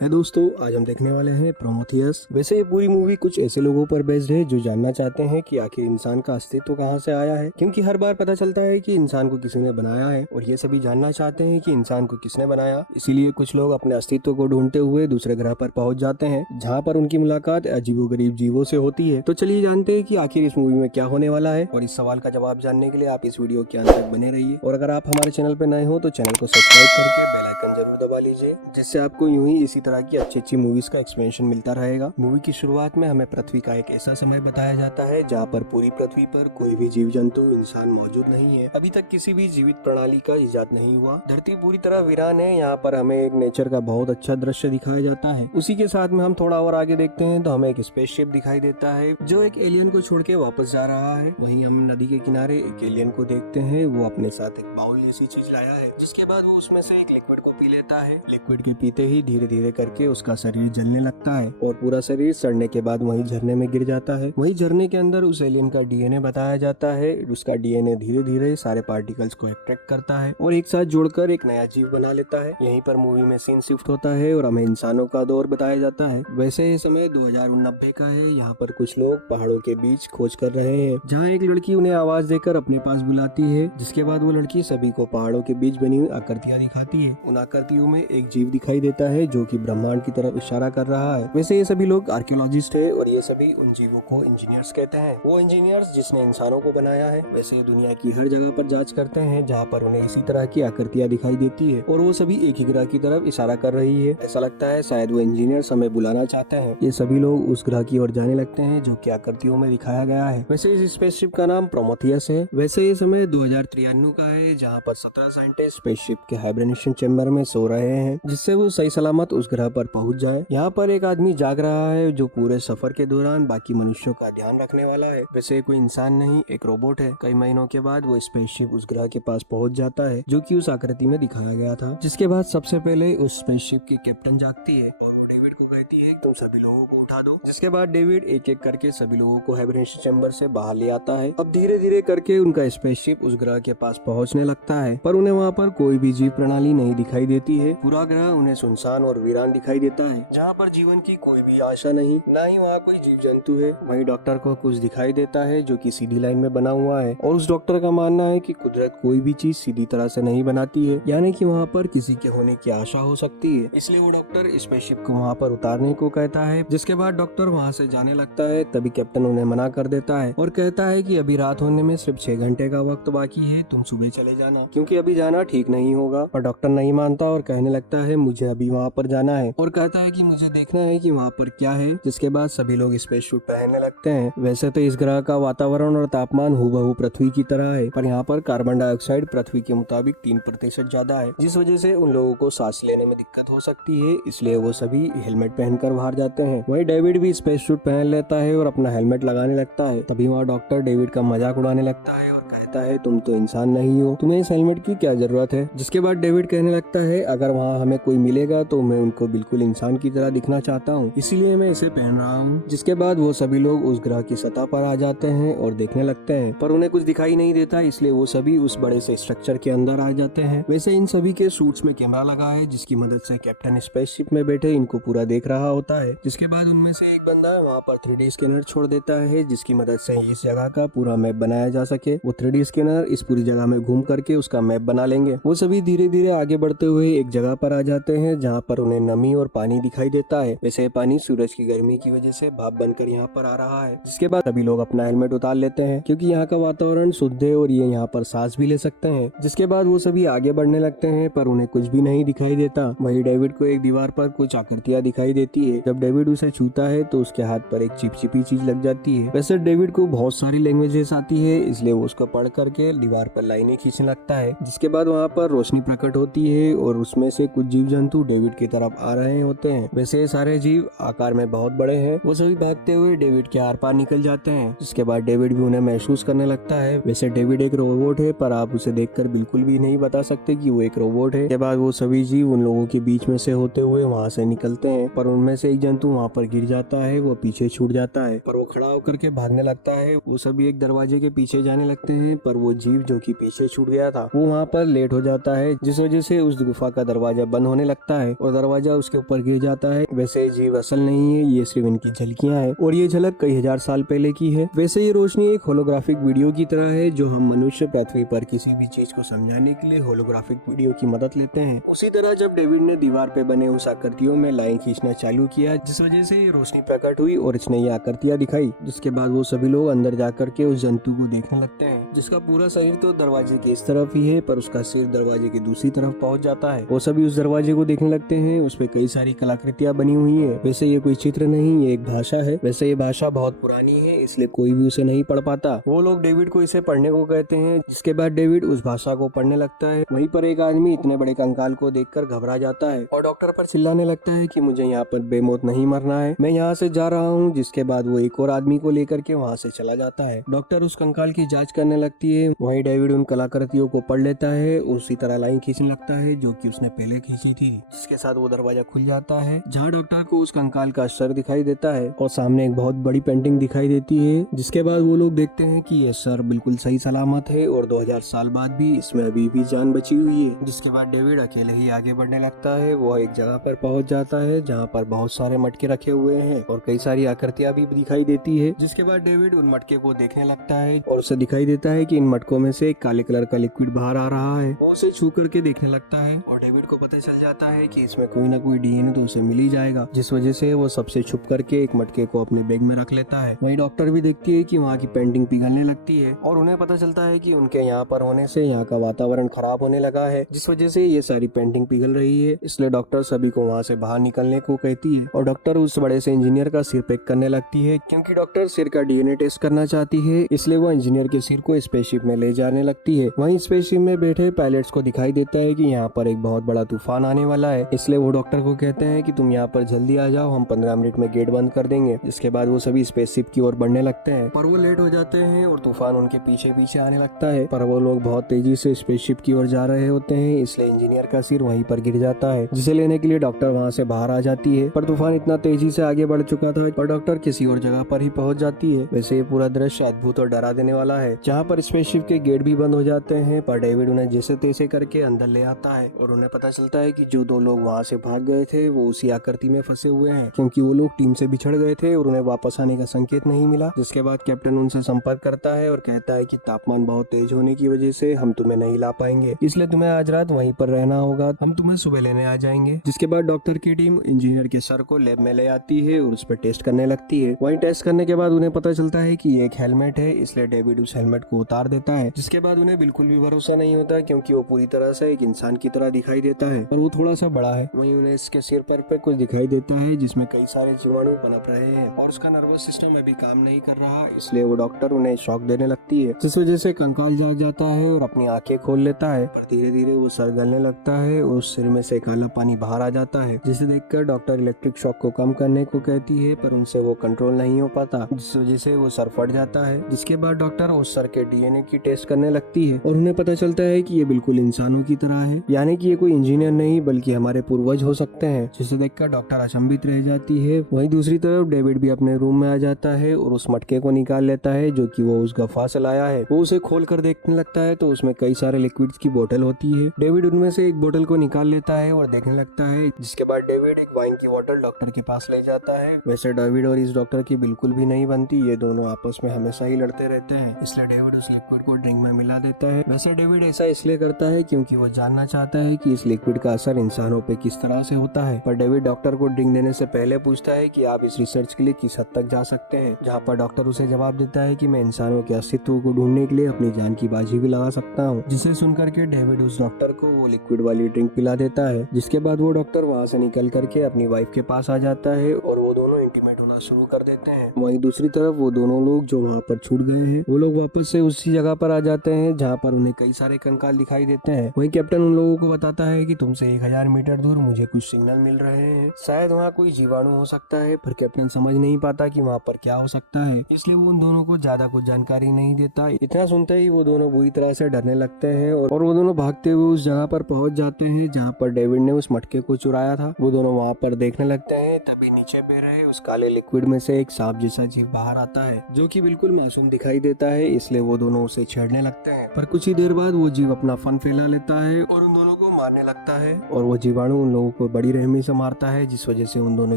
है दोस्तों, आज हम देखने वाले हैं प्रोमेथियस। वैसे ये पूरी मूवी कुछ ऐसे लोगों पर बेस्ड है जो जानना चाहते हैं कि आखिर इंसान का अस्तित्व कहाँ से आया है, क्योंकि हर बार पता चलता है कि इंसान को किसी ने बनाया है और ये सभी जानना चाहते हैं कि इंसान को किसने बनाया। इसीलिए कुछ लोग अपने अस्तित्व को ढूंढते हुए दूसरे ग्रह पर पहुंच जाते हैं, जहाँ पर उनकी मुलाकात अजीबोगरीब जीवों से होती है। तो चलिए जानते हैं कि आखिर इस मूवी में क्या होने वाला है, और इस सवाल का जवाब जानने के लिए आप इस वीडियो के अंत तक बने रहिए। और अगर आप हमारे चैनल पर नए हो तो चैनल को सब्सक्राइब करके बेल आइकन जरूर दबा लीजिए, जिससे आपको यूं ही इसी तरह की अच्छी अच्छी मूवीज का एक्सप्लेनेशन मिलता रहेगा। मूवी की शुरुआत में हमें पृथ्वी का एक ऐसा समय बताया जाता है जहाँ पर पूरी पृथ्वी पर कोई भी जीव जंतु इंसान मौजूद नहीं है। अभी तक किसी भी जीवित प्रणाली का इजाद नहीं हुआ। धरती पूरी तरह वीरान है। यहाँ पर हमें एक नेचर का बहुत अच्छा दृश्य दिखाया जाता है। उसी के साथ में हम थोड़ा और आगे देखते हैं तो हमें एक स्पेसशिप दिखाई देता है जो एक एलियन को छोड़ के वापस जा रहा है। वहीं हम नदी के किनारे एक एलियन को देखते हैं, वो अपने साथ एक बाउल जैसी चीज लाया है, जिसके बाद वो उसमें से एक लिक्विड को पी लेता है। लिक्विड के पीते ही धीरे धीरे करके उसका शरीर जलने लगता है और पूरा शरीर सड़ने के बाद वहीं झरने में गिर जाता है। वहीं झरने के अंदर उस एलियन का डीएनए बताया जाता है। उसका डीएनए धीरे धीरे सारे पार्टिकल्स को एक्सट्रैक्ट करता है और एक साथ जोड़कर एक नया जीव बना लेता है। यहीं पर मूवी में सीन शिफ्ट होता है और हमें इंसानों का दौर बताया जाता है। वैसे ये समय 2090 का है। यहाँ पर कुछ लोग पहाड़ों के बीच खोज कर रहे हैं, जहाँ एक लड़की उन्हें आवाज देकर अपने पास बुलाती है, जिसके बाद वो लड़की सभी को पहाड़ों के बीच बनी हुई आकृतियाँ दिखाती है। उन आकृतियों में एक जीव दिखाई देता है जो कि ब्रह्मांड की तरफ इशारा कर रहा है। वैसे ये सभी लोग आर्कियोलॉजिस्ट है और ये सभी उन जीवों को इंजीनियर्स कहते हैं। वो इंजीनियर्स जिसने इंसानों को बनाया है। वैसे ये दुनिया की हर जगह पर जांच करते हैं जहाँ पर उन्हें इसी तरह की आकृतियाँ दिखाई देती है, और वो सभी एक ही ग्रह की तरफ इशारा कर रही है। ऐसा लगता है शायद वो इंजीनियर्स हमें बुलाना चाहते हैं। ये सभी लोग उस ग्रह की ओर जाने लगते हैं जो कि आकृतियों में दिखाया गया है। वैसे इस स्पेसशिप का नाम प्रोमेथियस है। वैसे ये समय 2093 का है, जहाँ पर 17 साइंटिस्ट स्पेसशिप के हाइब्रेनेशन चैम्बर में सो रहे हैं, जिससे वो सही सलामत उस ग्रह पर पहुंच जाए। यहाँ पर एक आदमी जाग रहा है जो पूरे सफर के दौरान बाकी मनुष्यों का ध्यान रखने वाला है। वैसे कोई इंसान नहीं, एक रोबोट है। कई महीनों के बाद वो स्पेसशिप उस ग्रह के पास पहुंच जाता है जो कि उस आकृति में दिखाया गया था। जिसके बाद सबसे पहले उस स्पेसशिप की कैप्टन जागती है और वो डेविड को कहती है तुम सभी लोगों को उठा दो। जिसके बाद डेविड एक एक करके सभी लोगों को हाइब्रेनेशन चैम्बर से बाहर ले आता है। अब धीरे धीरे करके उनका स्पेसशिप उस ग्रह के पास पहुंचने लगता है, पर उन्हें वहाँ पर कोई भी जीव प्रणाली नहीं दिखाई देती है। पूरा ग्रह उन्हें सुनसान और वीरान दिखाई देता है, जहाँ पर जीवन की कोई भी आशा नहीं, ना ही वहाँ कोई जीव जंतु है। वहीं डॉक्टर को कुछ दिखाई देता है जो कि सीधी लाइन में बना हुआ है, और उस डॉक्टर का मानना है कि कुदरत कोई भी चीज सीधी तरह से नहीं बनाती है, यानी कि वहाँ पर किसी के होने की आशा हो सकती है। इसलिए वो डॉक्टर स्पेसशिप को वहाँ पर उतारने को कहता है। जिसके बाद डॉक्टर वहाँ से जाने लगता है। तभी कैप्टन उन्हें मना कर देता है और कहता है कि अभी रात होने में सिर्फ 6 घंटे का वक्त बाकी है, तुम सुबह चले जाना, क्योंकि अभी जाना ठीक नहीं होगा। पर डॉक्टर नहीं मानता और कहने लगता है मुझे अभी वहाँ पर जाना है, और कहता है कि मुझे देखना है कि वहाँ पर क्या है। जिसके बाद सभी लोग स्पेस सूट पहनने लगते हैं। वैसे तो इस ग्रह का वातावरण और तापमान हूबहू पृथ्वी की तरह है, पर यहाँ पर कार्बन डाइऑक्साइड पृथ्वी के मुताबिक 3% ज्यादा है, जिस वजह से उन लोगों को सांस लेने में दिक्कत हो सकती है। इसलिए वो सभी हेलमेट पहनकर बाहर जाते हैं। वही डेविड भी स्पेस सूट पहन लेता है और अपना हेलमेट लगाने लगता है। तभी वहाँ डॉक्टर डेविड का मजाक उड़ाने लगता है और कहता है तुम तो इंसान नहीं हो, तुम्हें इस हेलमेट की क्या जरूरत है। जिसके बाद डेविड कहने लगता है अगर वहाँ हमें कोई मिलेगा तो मैं उनको बिल्कुल इंसान की तरह दिखना चाहता हूँ, इसीलिए मैं इसे पहन रहा हूँ। जिसके बाद वो सभी लोग उस ग्रह की सतह पर आ जाते हैं और देखने लगते हैं, पर उन्हें कुछ दिखाई नहीं देता, इसलिए वो सभी उस बड़े से स्ट्रक्चर के अंदर आ जाते हैं। वैसे इन सभी के सूट्स में कैमरा लगा है, जिसकी मदद से कैप्टन स्पेसशिप में बैठे इनको पूरा देख रहा होता है। जिसके बाद उनमें से एक बंदा वहाँ पर 3D स्कैनर छोड़ देता है, जिसकी मदद से इस जगह का पूरा मैप बनाया जा सके। वो 3D स्कैनर इस पूरी जगह में घूम करके उसका मैप बना लेंगे। वो सभी धीरे धीरे आगे बढ़ते हुए एक जगह पर आ जाते हैं जहाँ पर उन्हें नमी और पानी दिखाई देता है। वैसे पानी सूरज की गर्मी की वजह से भाप बनकर यहाँ पर आ रहा है। जिसके बाद सभी लोग अपना हेलमेट उतार लेते हैं, क्योंकि यहाँ का वातावरण शुद्ध है और ये यहाँ पर सांस भी ले सकते हैं। जिसके बाद वो सभी आगे बढ़ने लगते हैं, पर उन्हें कुछ भी नहीं दिखाई देता। वही डेविड को एक दीवार पर कुछ आकृतियाँ दिखाई देती है। जब डेविड उसे छूता है तो उसके हाथ पर एक चिपचिपी चीज लग जाती है। वैसे डेविड को बहुत सारी लैंग्वेजेस आती है, इसलिए वो उसको पढ़ करके दीवार पर लाइनें खींचने लगता है। जिसके बाद वहाँ पर रोशनी प्रकट होती है और उसमें से कुछ जीव जंतु डेविड की तरफ आ रहे होते हैं। वैसे ये सारे जीव आकार में बहुत बड़े हैं। वो सभी भागते हुए डेविड के आर पार निकल जाते हैं। जिसके बाद डेविड भी उन्हें महसूस करने लगता है। वैसे डेविड एक रोबोट है, पर आप उसे देखकर बिल्कुल भी नहीं बता सकते कि वो एक रोबोट है। के बाद वो सभी जीव उन लोगों के बीच में से होते हुए वहाँ से निकलते हैं, पर उनमें से एक जंतु वहाँ पर गिर जाता है। वो पीछे छूट जाता है, पर वो खड़ा होकर के भागने लगता है। वो सभी एक दरवाजे के पीछे जाने लगते हैं, पर वो जीव जो कि पीछे छूट गया था वो वहाँ पर लेट हो जाता है, जिस वजह से उस गुफा का दरवाजा बंद होने लगता है और दरवाजा उसके ऊपर गिर जाता है। वैसे ये जीव असल नहीं है, ये सिर्फ इनकी झलकियां हैं और ये झलक कई हजार साल पहले की है। वैसे ये रोशनी एक होलोग्राफिक वीडियो की तरह है, जो हम मनुष्य पृथ्वी पर किसी भी चीज को समझाने के लिए होलोग्राफिक वीडियो की मदद लेते हैं। उसी तरह जब डेविड ने दीवार पे बने उस आकृतियों में लाइन खींचना चालू किया, जिस वजह से ये रोशनी प्रकट हुई और इसने ये आकृतियां दिखाई, जिसके बाद वो सभी लोग अंदर जाकर के उस जंतु को देखने लगते हैं, जिसका पूरा शरीर तो दरवाजे के इस तरफ ही है, पर उसका सिर दरवाजे की दूसरी तरफ पहुंच जाता है। वो सभी उस दरवाजे को देखने लगते हैं। उस पे कई सारी कलाकृतियां बनी हुई है। वैसे ये कोई चित्र नहीं, ये एक भाषा है। वैसे ये भाषा बहुत पुरानी है, इसलिए कोई भी उसे नहीं पढ़ पाता। वो लोग डेविड को इसे पढ़ने को कहते हैं, जिसके बाद डेविड उस भाषा को पढ़ने लगता है। वहीं पर एक आदमी इतने बड़े कंकाल को देखकर घबरा जाता है और डॉक्टर पर चिल्लाने लगता है कि मुझे यहाँ पर बेमौत नहीं मरना है, मैं यहाँ से जा रहा हूँ। जिसके बाद वो एक और आदमी को लेकर के वहाँ से चला जाता है। डॉक्टर उस कंकाल की जांच करने लगती है। वहीं डेविड उन कलाकृतियों को पढ़ लेता है, उसी तरह लाइन खींचने लगता है जो कि उसने पहले खींची थी, जिसके साथ वो दरवाजा खुल जाता है, जहाँ डॉक्टर को उस कंकाल का सर दिखाई देता है और सामने एक बहुत बड़ी पेंटिंग दिखाई देती है। जिसके बाद वो लोग देखते हैं कि ये सर बिल्कुल सही सलामत है और 2000 साल बाद भी इसमें अभी भी जान बची हुई है। जिसके बाद डेविड अकेले ही आगे बढ़ने लगता है। वो एक जगह पर पहुंच जाता है जहाँ पर बहुत सारे मटके रखे हुए हैं और कई सारी आकृतियां भी दिखाई देती है। जिसके बाद डेविड उन मटके को देखने लगता है और उसे दिखाई देता है कि इन मटकों में से एक काले कलर का लिक्विड बाहर आ रहा है। वो उसे छू करके देखने लगता है और डेविड को पता चल जाता है कि इसमें कोई ना कोई डीएनए तो उसे मिल ही जाएगा, जिस वजह से वो सबसे छुप करके एक मटके को अपने बैग में रख लेता है। वहीं डॉक्टर भी देखती है कि वहाँ की पेंटिंग पिघलने लगती है और उन्हें पता चलता है कि उनके यहाँ पर होने से यहाँ का वातावरण खराब होने लगा है, जिस वजह से ये सारी पेंटिंग पिघल रही है। इसलिए डॉक्टर सभी को वहाँ से बाहर निकलने को कहती है और डॉक्टर उस बड़े से इंजीनियर का सिर पैक करने लगती है, क्योंकि डॉक्टर सिर का डीएनए टेस्ट करना चाहती है। इसलिए वो इंजीनियर के सिर को स्पेसशिप में ले जाने लगती है। वहीं स्पेसशिप में बैठे पायलट्स को दिखाई देता है कि यहाँ पर एक बहुत बड़ा तूफान आने वाला है, इसलिए वो डॉक्टर को कहते हैं कि तुम यहाँ पर जल्दी आ जाओ, हम 15 मिनट में गेट बंद कर देंगे। जिसके बाद वो सभी स्पेसशिप की ओर बढ़ने लगते हैं, पर वो लेट हो जाते हैं और तूफान उनके पीछे पीछे आने लगता है। पर वो लोग बहुत तेजी से स्पेसशिप की ओर जा रहे होते हैं, इसलिए इंजीनियर का सिर वहीं पर गिर जाता है, जिसे लेने के लिए डॉक्टर वहाँ से बाहर आ जाती है। पर तूफान इतना तेजी से आगे बढ़ चुका था और डॉक्टर किसी और जगह पर ही पहुँच जाती है। वैसे ये पूरा दृश्य अद्भुत और डरा देने वाला है, जहाँ पर स्पेसशिप के गेट भी बंद हो जाते हैं। पर डेविड उन्हें जैसे तैसे करके अंदर ले आता है और उन्हें पता चलता है कि जो दो लोग वहाँ से भाग गए थे वो उसी आकृति में फंसे हुए हैं, क्योंकि वो लोग टीम से बिछड़ गए थे और उन्हें वापस आने का संकेत नहीं मिला। जिसके बाद कैप्टन उनसे संपर्क करता है और कहता है कि तापमान बहुत तेज होने की वजह से हम तुम्हें नहीं ला पाएंगे, इसलिए तुम्हें आज रात वहीं पर रहना होगा, हम तुम्हें सुबह लेने आ जाएंगे। जिसके बाद डॉक्टर की टीम इंजीनियर के सर को लैब में ले आती है और उस पर टेस्ट करने लगती है। वहीं टेस्ट करने के बाद उन्हें पता चलता है कि ये एक हेलमेट है, इसलिए डेविड उस हेलमेट को उतार देता है। जिसके बाद उन्हें बिल्कुल भी भरोसा नहीं होता, क्योंकि वो पूरी तरह से एक इंसान की तरह दिखाई देता है और वो थोड़ा सा बड़ा है। वहीं उन्हें इसके सिर पर पे कुछ दिखाई देता है जिसमें कई सारे जीवाणु पनप रहे हैं और उसका नर्वस सिस्टम अभी काम नहीं कर रहा, इसलिए वो डॉक्टर उन्हें शॉक देने लगती है, जिस वजह से कंकाल जाग जाता है और अपनी आंखें खोल लेता है। पर धीरे धीरे वो सर गलने लगता है और उस सिर में से काला पानी बाहर आ जाता है, जिसे देखकर डॉक्टर इलेक्ट्रिक शॉक को कम करने को कहती है, पर उनसे वो कंट्रोल नहीं हो पाता, जिस वजह से वो सर फट जाता है। जिसके बाद डॉक्टर उस सर के डीएनए की टेस्ट करने लगती है और उन्हें पता चलता है कि ये बिल्कुल इंसानों की तरह है, यानी कि ये कोई इंजीनियर नहीं बल्कि हमारे पूर्वज हो सकते हैं, जिसे देखकर डॉक्टर अचंभित रह जाती है। वहीं दूसरी तरफ डेविड भी अपने रूम में आ जाता है और उस मटके को निकाल लेता है जो कि वो उस गुफा से लाया है। वो उसे खोल कर देखने लगता है तो उसमें कई सारे लिक्विड्स की बोतल होती है। डेविड उनमें से एक बोतल को निकाल लेता है और देखने लगता है, जिसके बाद डेविड एक वाइन की बोतल डॉक्टर के पास ले जाता है। वैसे डेविड और इस डॉक्टर की बिल्कुल भी नहीं बनती, ये दोनों आपस में हमेशा ही लड़ते रहते हैं, इसलिए डेविड उस लिक्विड को ड्रिंक में मिला देता है। वैसे डेविड ऐसा इसलिए करता है क्योंकि वो जानना चाहता है कि इस लिक्विड का असर इंसानों पे किस तरह से होता है। पर डेविड डॉक्टर को ड्रिंक देने से पहले पूछता है कि आप इस रिसर्च के लिए किस हद तक जा सकते हैं, जहाँ पर डॉक्टर उसे जवाब देता है कि मैं इंसानों के अस्तित्व को ढूंढने के लिए अपनी जान की बाजी भी लगा सकता हूँ। जिसे सुनकर के डेविड उस डॉक्टर को वो लिक्विड वाली ड्रिंक पिला देता है। जिसके बाद वो डॉक्टर वहाँ से निकल करके अपनी वाइफ के पास आ जाता है और वो दोनों इंटीमेट होना शुरू कर देते हैं। वहीं दूसरी तरफ वो दोनों लोग जो वहाँ पर छूट गए हैं वो लोग वापस से उसी जगह पर आ जाते हैं जहाँ पर उन्हें कई सारे कंकाल दिखाई देते हैं। वहीं कैप्टन उन लोगों को बताता है कि तुमसे 1000 मीटर दूर मुझे कुछ सिग्नल मिल रहे हैं, शायद वहाँ कोई जीवाणु हो सकता है, पर कैप्टन समझ नहीं पाता कि वहाँ पर क्या हो सकता है, इसलिए वो उन दोनों को ज्यादा कुछ जानकारी नहीं देता। इतना सुनते ही वो दोनों बुरी तरह से डरने लगते हैं और वो दोनों भागते हुए उस जगह पर पहुंच जाते हैं जहाँ पर डेविड ने उस मटके को चुराया था। वो दोनों वहाँ पर देखने लगते हैं, तभी नीचे बह रहे उस उस काले लिक्विड में से एक सांप जैसा जीव बाहर आता है जो कि बिल्कुल मासूम दिखाई देता है, इसलिए वो दोनों उसे छेड़ने लगते हैं। पर कुछ ही देर बाद वो जीव अपना फन फैला लेता है और उन दोनों को मारने लगता है और वो जीवाणु उन लोगों को बड़ी रहमी से मारता है, जिस वजह से उन दोनों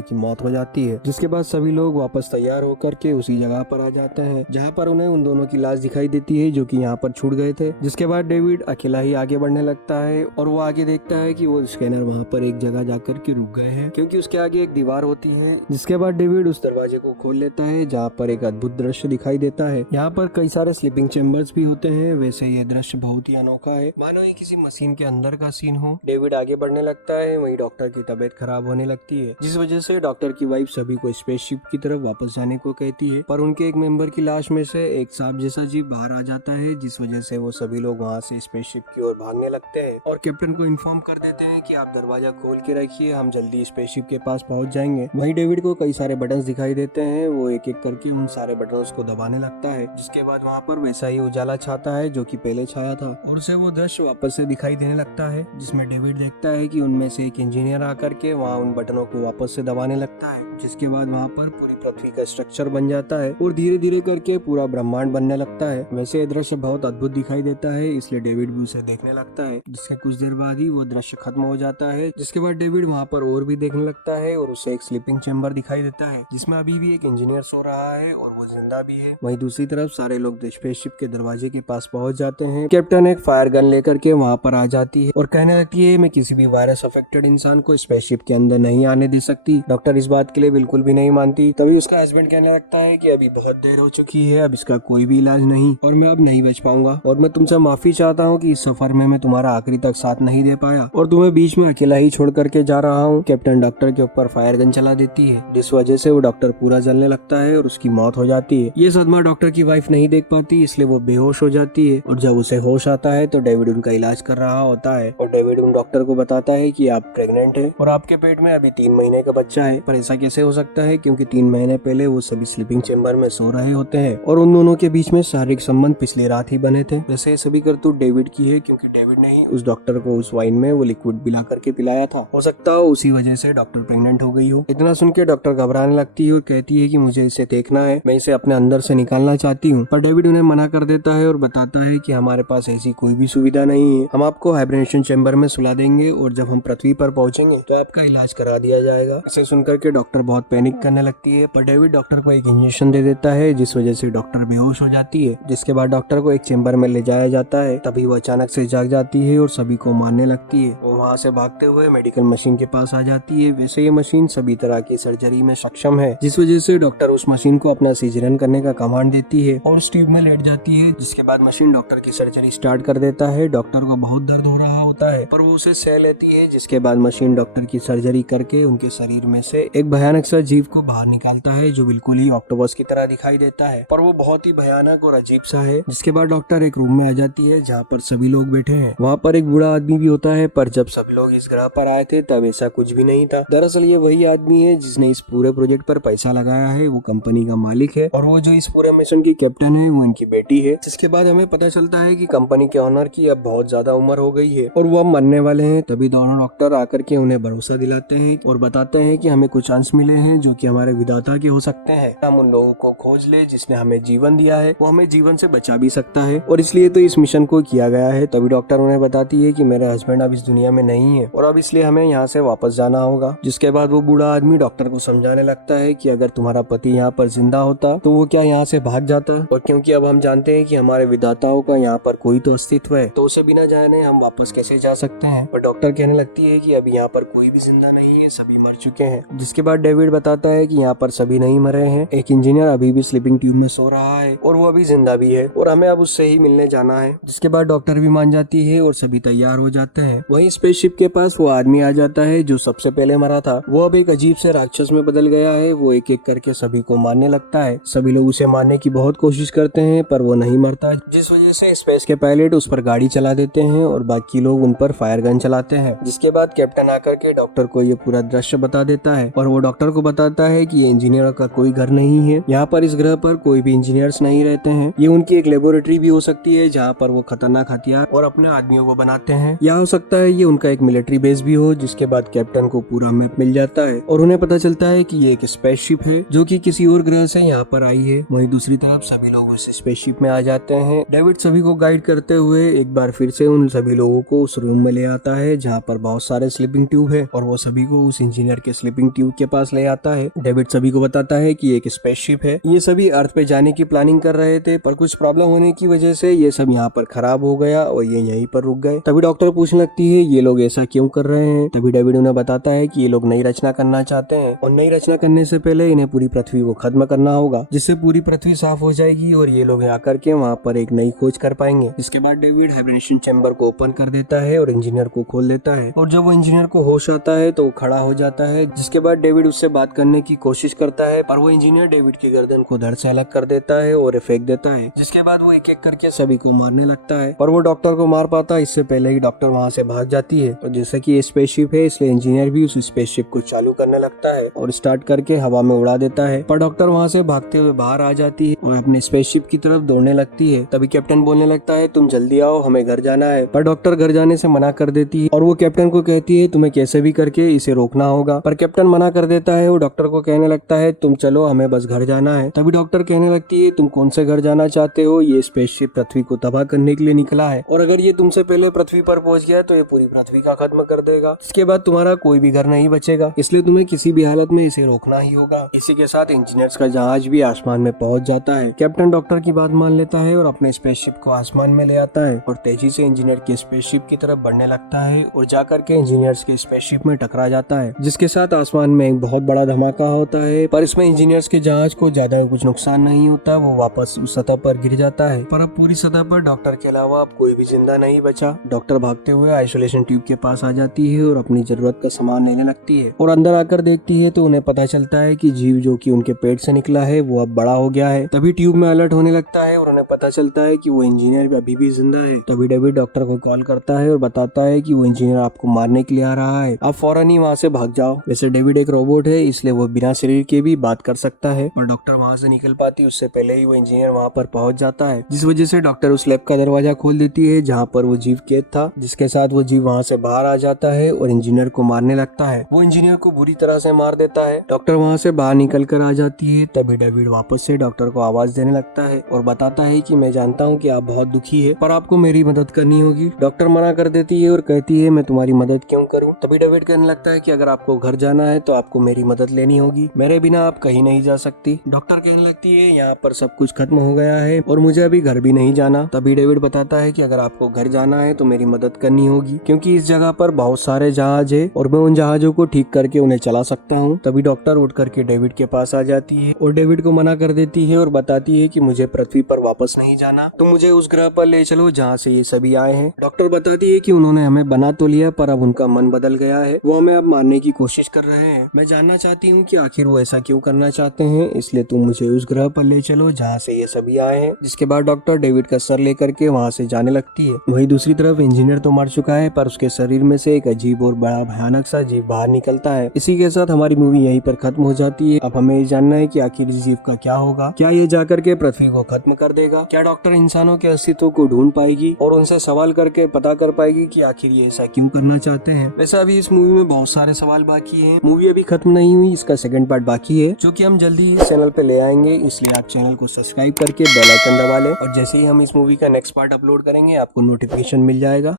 की मौत हो जाती है। जिसके बाद सभी लोग वापस तैयार होकर के उसी जगह पर आ जाते हैं जहाँ पर उन्हें उन दोनों की लाश दिखाई देती है जो कि यहाँ पर छूट गए थे। जिसके बाद डेविड अकेला ही आगे बढ़ने लगता है और वो आगे देखता है कि वो स्कैनर वहाँ पर एक जगह जाकर के रुक गए हैं क्योंकि उसके आगे एक दीवार होती है। जिसके बाद डेविड उस दरवाजे को खोल लेता है जहाँ पर एक अद्भुत दृश्य दिखाई देता है। यहाँ पर कई सारे स्लीपिंग चेम्बर्स भी होते हैं। वैसे ये दृश्य बहुत ही अनोखा है, मानो ये किसी मशीन के अंदर का सीन हो। डेविड आगे बढ़ने लगता है, वहीं डॉक्टर की तबीयत खराब होने लगती है, जिस वजह से डॉक्टर की वाइफ सभी को स्पेसशिप की तरफ वापस जाने को कहती है। पर उनके एक मेंबर की लाश में से एक सांप जैसा जीव बाहर आ जाता है, जिस वजह से वो सभी लोग वहाँ से स्पेसशिप की ओर भागने लगते हैं और कैप्टन को इन्फॉर्म कर देते हैं कि आप दरवाजा खोल के रखिए, हम जल्दी स्पेसशिप के पास पहुंच जाएंगे। वहीं डेविड को कई सारे बटन्स दिखाई देते हैं, वो एक एक करके उन सारे बटन्स को दबाने लगता है। जिसके बाद वहाँ पर वैसा ही उजाला छाता है जो कि पहले छाया था और उसे वो दृश्य वापस से दिखाई देने लगता है, जिसमें डेविड देखता है कि उनमें से एक इंजीनियर आकर के वहाँ उन बटनों को वापस से दबाने लगता है। जिसके बाद वहाँ पर पूरी पृथ्वी का स्ट्रक्चर बन जाता है और धीरे धीरे करके पूरा ब्रह्मांड बनने लगता है। वैसे ये दृश्य बहुत अद्भुत दिखाई देता है, इसलिए डेविड भी उसे देखने लगता है। जिसके कुछ देर बाद ही वो दृश्य खत्म हो जाता है। जिसके बाद डेविड वहाँ पर और भी देखने लगता है और उसे एक स्लीपिंग चैम्बर दिखाई देता है जिसमें अभी भी एक इंजीनियर सो रहा है और वो जिंदा भी है। वहीं दूसरी तरफ सारे लोग स्पेसशिप के दरवाजे के पास पहुंच जाते हैं। कैप्टन एक फायर गन लेकर के वहाँ पर आ जाती है और कहने लगती है मैं किसी भी वायरस अफेक्टेड इंसान को स्पेसशिप के अंदर नहीं आने दे सकती। डॉक्टर इस बात के लिए बिल्कुल भी नहीं मानती। तभी उसका हस्बैंड कहने लगता है कि अभी बहुत देर हो चुकी है, अब इसका कोई भी इलाज नहीं और मैं अब नहीं बच पाऊंगा और मैं तुमसे माफी चाहता हूँ कि इस सफर में मैं तुम्हारा आखिरी तक साथ नहीं दे पाया और तुम्हें बीच में अकेला ही छोड़ करके जा रहा हूँ। कैप्टन डॉक्टर के ऊपर फायर गन चला देती है, जिस वजह से वो डॉक्टर पूरा जलने लगता है और उसकी मौत हो जाती है। ये सदमा डॉक्टर की वाइफ नहीं देख पाती, इसलिए वो बेहोश हो जाती है और जब उसे होश आता है तो डेविड उनका इलाज कर रहा होता है और डेविड उन डॉक्टर को बताता है कि आप प्रेग्नेंट हैं और आपके पेट में अभी 3 महीने का बच्चा है। पर ऐसा कैसे हो सकता है क्योंकि 3 महीने पहले वो सभी स्लीपिंग चेम्बर में सो रहे होते हैं और उन दोनों के बीच में शारीरिक संबंध पिछली रात ही बने थे। वैसे ये सभी करतूत डेविड की है क्योंकि डेविड ने ही उस डॉक्टर को उस वाइन में वो लिक्विड पिला करके पिलाया था। हो सकता हो उसी वजह से डॉक्टर प्रेग्नेंट हो गई हो। इतना सुन के डॉक्टर घबराने लगती है और कहती है कि मुझे इसे देखना है, मैं इसे अपने अंदर से निकालना चाहती हूँ। पर डेविड उन्हें मना कर देता है और बताता है कि हमारे पास ऐसी कोई भी सुविधा नहीं है, हम आपको हाइब्रेशन चैम्बर में सुला देंगे और जब हम पृथ्वी पर पहुंचेंगे तो आपका इलाज करा दिया जाएगा। इसे सुनकर के डॉक्टर बहुत पैनिक करने लगती है, पर डेविड डॉक्टर को एक इंजेक्शन दे देता है जिस वजह से डॉक्टर बेहोश हो जाती है। जिसके बाद डॉक्टर को एक चैम्बर में ले जाया जाता है, तभी वो अचानक से जाग जाती है और सभी को मारने लगती है। वो वहाँ से भागते हुए मेडिकल मशीन के पास आ जाती है। वैसे ये मशीन सभी तरह की सर्जरी में सक्षम है, जिस वजह से डॉक्टर उस मशीन को अपना सीजरियन करने का कमांड देती है और स्टीव में लेट जाती है। जिसके बाद मशीन डॉक्टर की सर्जरी स्टार्ट कर देता है। डॉक्टर को बहुत दर्द हो रहा होता है पर वो उसे सह लेती है। जिसके बाद मशीन डॉक्टर की सर्जरी करके उनके शरीर में से एक भयानक सा जीव को बाहर निकालता है जो बिल्कुल ही ऑक्टोपस की तरह दिखाई देता है, पर वो बहुत ही भयानक और अजीब सा है। जिसके बाद डॉक्टर एक रूम में आ जाती है जहाँ पर सभी लोग बैठे हैं। वहाँ पर एक बूढ़ा आदमी भी होता है, पर जब सब लोग इस ग्रह पर आए थे तब ऐसा कुछ भी नहीं था। दरअसल ये वही आदमी है जिसने इस पूरे प्रोजेक्ट पर पैसा लगाया है, वो कंपनी का मालिक है और वो जो इस पूरे मिशन की कैप्टन है वो इनकी बेटी है। जिसके बाद हमें पता चलता है कि कंपनी के ऑनर की अब बहुत ज्यादा उम्र हो गई है और वो अब मरने वाले हैं। तभी दोनों डॉक्टर आकर के उन्हें भरोसा दिलाते हैं और बताते हैं कि हमें कुछ अंश मिले हैं जो कि हमारे विधाता के हो सकते हैं। हम उन लोगों को खोज ले जिसने हमें जीवन दिया है, वो हमें जीवन से बचा भी सकता है और इसलिए तो इस मिशन को किया गया है। तभी डॉक्टर उन्हें बताती है कि मेरे हस्बैंड अब इस दुनिया में नहीं है और अब इसलिए हमें यहाँ से वापस जाना होगा। जिसके बाद वो बूढ़ा आदमी डॉक्टर को समझाने लगता है कि अगर तुम्हारा पति यहाँ पर जिंदा होता तो वो क्या यहाँ से भाग जाता, और क्योंकि अब हम जानते हैं कि हमारे विधाताओं का यहाँ पर कोई तो अस्तित्व है तो उसे बिना जाने हम वापस कैसे जा सकते हैं। पर डॉक्टर कहने लगती है कि अभी यहाँ पर कोई भी जिंदा नहीं है, सभी मर चुके हैं। जिसके बाद डेविड बताता है कि यहाँ पर सभी नहीं मरे हैं, एक इंजीनियर अभी भी स्लीपिंग ट्यूब में सो रहा है और वो अभी जिंदा भी है और हमें अब उससे ही मिलने जाना है। जिसके बाद डॉक्टर भी मान जाती है और सभी तैयार हो जाते हैं। वहीं स्पेसशिप के पास वो आदमी आ जाता है जो सबसे पहले मरा था। वो अब एक अजीब से राक्षस में बदल गया है। वो एक एक करके सभी को मारने लगता है। सभी लोग उसे मारने की बहुत कोशिश करते हैं पर वो नहीं मरता, जिस वजह से स्पेस के पायलट उस पर गाड़ी चला देते हैं और बाकी लोग उन पर फायर गन चलाते हैं। जिसके बाद कैप्टन आकर के डॉक्टर को ये पूरा दृश्य बता देता है और वो डॉक्टर को बताता है कि ये इंजीनियर का कोई घर नहीं है, यहाँ पर इस ग्रह पर कोई भी इंजीनियर्स नहीं रहते हैं। ये उनकी एक लेबोरेटरी भी हो सकती है जहाँ पर वो खतरनाक हथियार और अपने आदमियों को बनाते हैं, या हो सकता है ये उनका एक मिलिट्री बेस भी हो। जिसके बाद कैप्टन को पूरा मैप मिल जाता है और उन्हें पता चलता है कि कि ये एक स्पेसशिप है जो कि किसी और ग्रह से यहाँ पर आई है। वहीं दूसरी तरफ सभी लोग उस स्पेसशिप में आ जाते हैं। डेविड सभी को गाइड करते हुए एक बार फिर से उन सभी लोगों को उस रूम में ले आता है जहाँ पर बहुत सारे स्लीपिंग ट्यूब है और वो सभी को उस इंजीनियर के स्लीपिंग ट्यूब के पास ले आता है। डेविड सभी को बताता है कि एक स्पेसशिप है। ये सभी अर्थ पे जाने की प्लानिंग कर रहे थे पर कुछ प्रॉब्लम होने की वजह से ये सब यहाँ पर खराब हो गया और ये यहीं पर रुक गए। तभी डॉक्टर पूछने लगती है ये लोग ऐसा क्यों कर रहे हैं। तभी डेविड उन्हें बताता है कि ये लोग नई रचना करना चाहते हैं और नई रचना करने से पहले इन्हें पूरी पृथ्वी को खत्म करना होगा जिससे पूरी पृथ्वी साफ हो जाएगी और ये लोग यहाँ करके वहाँ पर एक नई खोज कर पाएंगे। जिसके बाद डेविड हाइब्रेशन चैम्बर को ओपन कर देता है और इंजीनियर को खोल देता है और जब वो इंजीनियर को होश आता है तो वो खड़ा हो जाता है। जिसके बाद डेविड उससे बात करने की कोशिश करता है पर वो इंजीनियर डेविड की गर्दन को धड़ से अलग कर देता है और फेंक देता है। जिसके बाद वो एक एक करके सभी को मारने लगता है पर वो डॉक्टर को मार पाता इससे पहले ही डॉक्टर वहाँ से भाग जाती है। तो जैसे कि ये स्पेसशिप है इसलिए इंजीनियर भी उस स्पेसशिप को चालू करने लगता है और स्टार्ट करके हवा में उड़ा देता है पर डॉक्टर वहाँ से भागते हुए बाहर आ जाती है और अपने स्पेसशिप की तरफ दौड़ने लगती है। तभी कैप्टन बोलने लगता है तुम जल्दी आओ हमें घर जाना है पर डॉक्टर घर जाने से मना कर देती है और वो कैप्टन को कहती है तुम्हें कैसे भी करके इसे रोकना होगा पर कैप्टन मना कर देता है। वो डॉक्टर को कहने लगता है तुम चलो हमें बस घर जाना है। तभी डॉक्टर कहने लगती है तुम कौन से घर जाना चाहते हो, ये स्पेसशिप पृथ्वी को तबाह करने के लिए निकला है और अगर ये तुमसे पहले पृथ्वी पर पहुंच गया तो ये पूरी पृथ्वी का खत्म कर देगा। इसके बाद तुम्हारा कोई भी घर नहीं बचेगा इसलिए तुम्हें किसी भी हालत में इसे रोकना ही होगा। इसी के साथ इंजीनियर्स का जहाज भी आसमान में पहुंच जाता है। कैप्टन डॉक्टर की बात मान लेता है और अपने स्पेसशिप को आसमान में ले आता है और तेजी से इंजीनियर के स्पेसशिप की तरफ बढ़ने लगता है और जाकर के इंजीनियर्स के स्पेसशिप में टकरा जाता है जिसके साथ आसमान में एक बहुत बड़ा धमाका होता है पर इसमें इंजीनियर्स के जहाज को ज्यादा कुछ नुकसान नहीं होता। वो वापस उस सतह पर गिर जाता है पर अब पूरी सतह पर डॉक्टर के अलावा अब कोई भी जिंदा नहीं बचा। डॉक्टर भागते हुए आइसोलेशन ट्यूब के पास आ जाती है और अपनी जरूरत का सामान लेने लगती है और अंदर आकर देखती है तो उन्हें पता चलता है कि जीव जो कि उनके पेट से निकला है वो अब बड़ा हो गया है। तभी ट्यूब में अलर्ट होने लगता है और उन्हें पता चलता है कि वो इंजीनियर भी अभी भी जिंदा है। तभी डेविड डॉक्टर को कॉल करता है और बताता है कि वो इंजीनियर आपको मारने के लिए आ रहा है, आप फौरन ही वहाँ से भाग जाओ। वैसे डेविड एक रोबोट है इसलिए वो बिना शरीर के भी बात कर सकता है पर डॉक्टर वहाँ से निकल पाती उससे पहले ही वो इंजीनियर वहाँ पर पहुंच जाता है जिस वजह से डॉक्टर उस लैब का दरवाजा खोल देती है जहाँ पर वो जीव कैद था। जिसके साथ वो जीव वहाँ से बाहर आ जाता है और इंजीनियर को मारने लगता है। वो इंजीनियर को बुरी तरह से मार देता है। डॉक्टर वहाँ से बाहर निकल कर आ जाती है। तभी डेविड वापस से डॉक्टर को आवाज देने लगता है और बताता है कि मैं जानता हूँ कि आप बहुत दुखी है पर आपको मेरी मदद करनी होगी। डॉक्टर मना कर देती है और कहती है मैं तुम्हारी मदद क्यों करूँ। तभी डेविड कहने लगता है कि अगर आपको घर जाना है तो आपको मेरी मदद लेनी होगी, मेरे बिना आप कहीं नहीं जा सकती। डॉक्टर कहने लगती है यहाँ पर सब कुछ खत्म हो गया है और मुझे अभी घर भी नहीं जाना। तभी डेविड बताता है कि अगर आपको घर जाना है तो मेरी मदद करनी होगी क्योंकि इस जगह पर बहुत सारे जहाज है और मैं उन जहाजों को ठीक करके उन्हें चला सकता हूँ। तभी डॉक्टर उठ करके डेविड के पास आ जाती है और डेविड को मना कर देती है और बताती है कि मुझे पृथ्वी पर वापस नहीं जाना, तो मुझे उस ग्रह पर ले चलो जहाँ से ये सभी आए हैं। डॉक्टर बताती है कि उन्होंने हमें बना तो लिया पर अब उनका मन बदल गया है, वो हमें अब मारने की कोशिश कर रहे हैं। मैं जानना चाहती हूँ कि आखिर वो ऐसा क्यों करना चाहते हैं, इसलिए तुम मुझे उस ग्रह पर ले चलो जहाँ से ये सभी आए हैं। जिसके बाद डॉक्टर डेविड का सर लेकर के वहाँ से जाने लगती है। वहीं दूसरी तरफ इंजीनियर तो मर चुका है पर उसके शरीर में से एक अजीब और बड़ा भयानक सा जीव बाहर निकलता है। इसी के साथ हमारी मूवी यहीं पर खत्म हो जाती है। अब हमें जानना है कि आखिर इस जीव का क्या होगा, क्या ये जाकर के पृथ्वी को खत्म कर देगा, क्या डॉक्टर इंसानों के अस्तित्व को ढूंढ पाएगी और उनसे सवाल करके पता कर पाएगी कि आखिर ये ऐसा क्यों करना चाहते हैं। वैसे अभी इस मूवी में बहुत सारे सवाल बाकी हैं, मूवी अभी खत्म नहीं हुई, इसका सेकंड पार्ट बाकी है जो कि हम जल्दी इस चैनल पे ले आएंगे, इसलिए आप चैनल को सब्सक्राइब करके बेल आइकन दबा लें और जैसे ही हम इस मूवी का नेक्स्ट पार्ट अपलोड करेंगे आपको नोटिफिकेशन मिल जाएगा।